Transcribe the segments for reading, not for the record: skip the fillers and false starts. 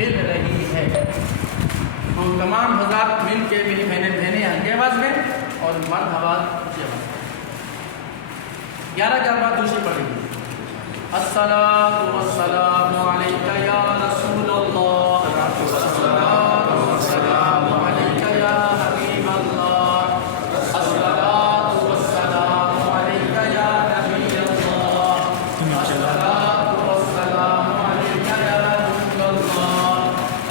मिल रही है। तो तमाम हज़रात मिल के मेरी बहनें हल्के आवाज़ में और मर्द आवाज़ ऊँची आवाज़ में 11 बार दूसरी पढ़ेंगे। अस्सलातु वस्सलामु अलैका या रसूलल्लाह, अस्सलातु वस्सलामु अलैका या हबीबल्लाह, अस्सलातु वस्सलामु अलैका या नबियल्लाह, अस्सलातु वस्सलामु अलैका या रसूलल्लाह,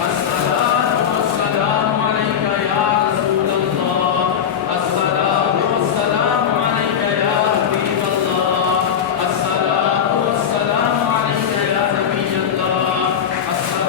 अस्सलातु वस्सलामु अलैका या रसूलल्लाह, अस्सलातु वस्सलामु अलैका या हबीबल्लाह, अस्सलातु वस्सलामु अलैका या नबियल्लाह, अस्सलातु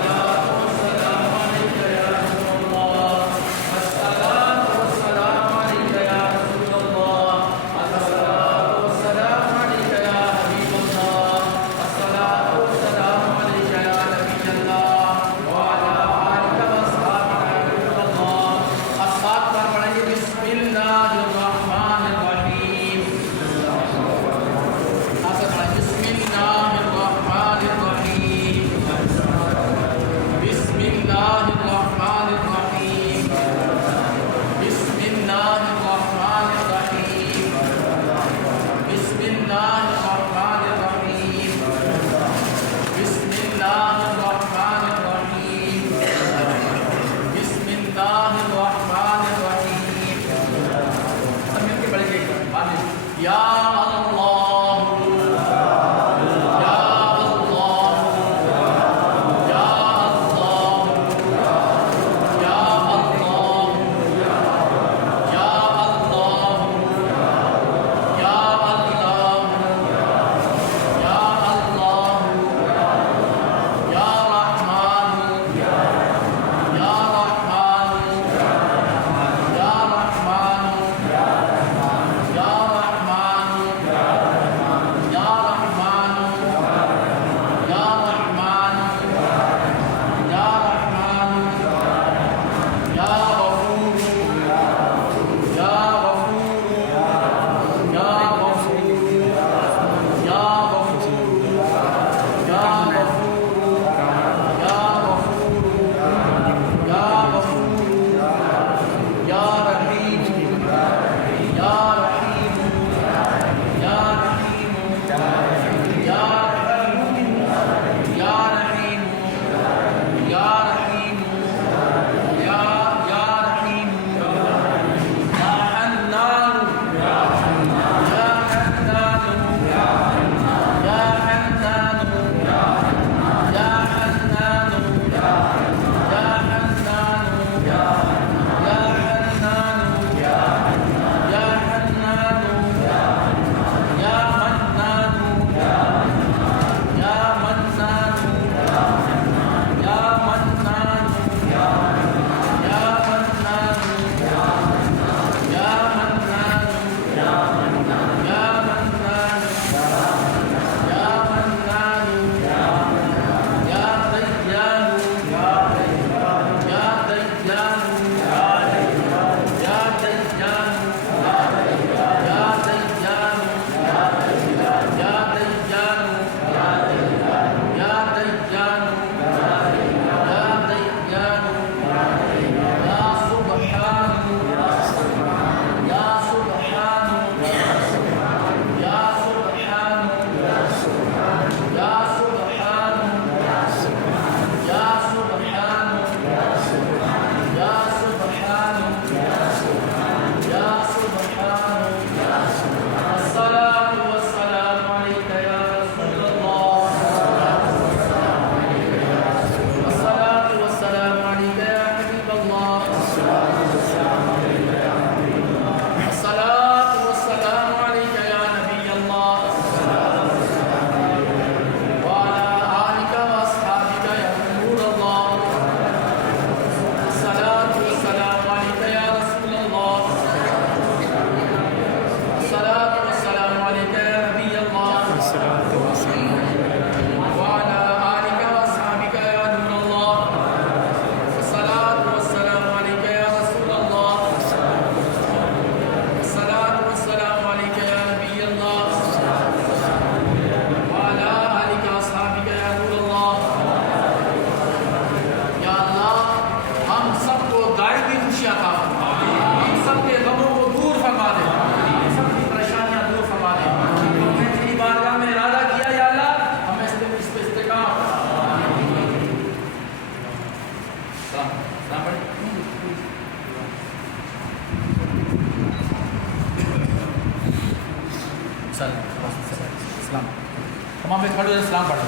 वहाँ पे खड़े हो सलाम पढ़ो।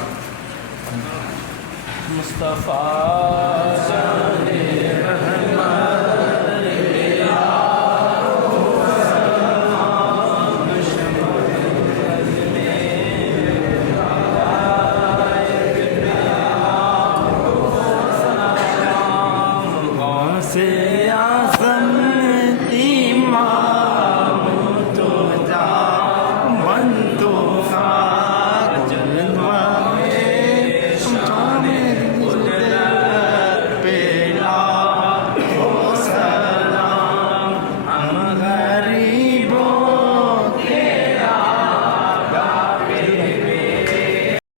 मुस्तफ़ा से आसम इमाम तो जा मन तो पेला सलाम हम घर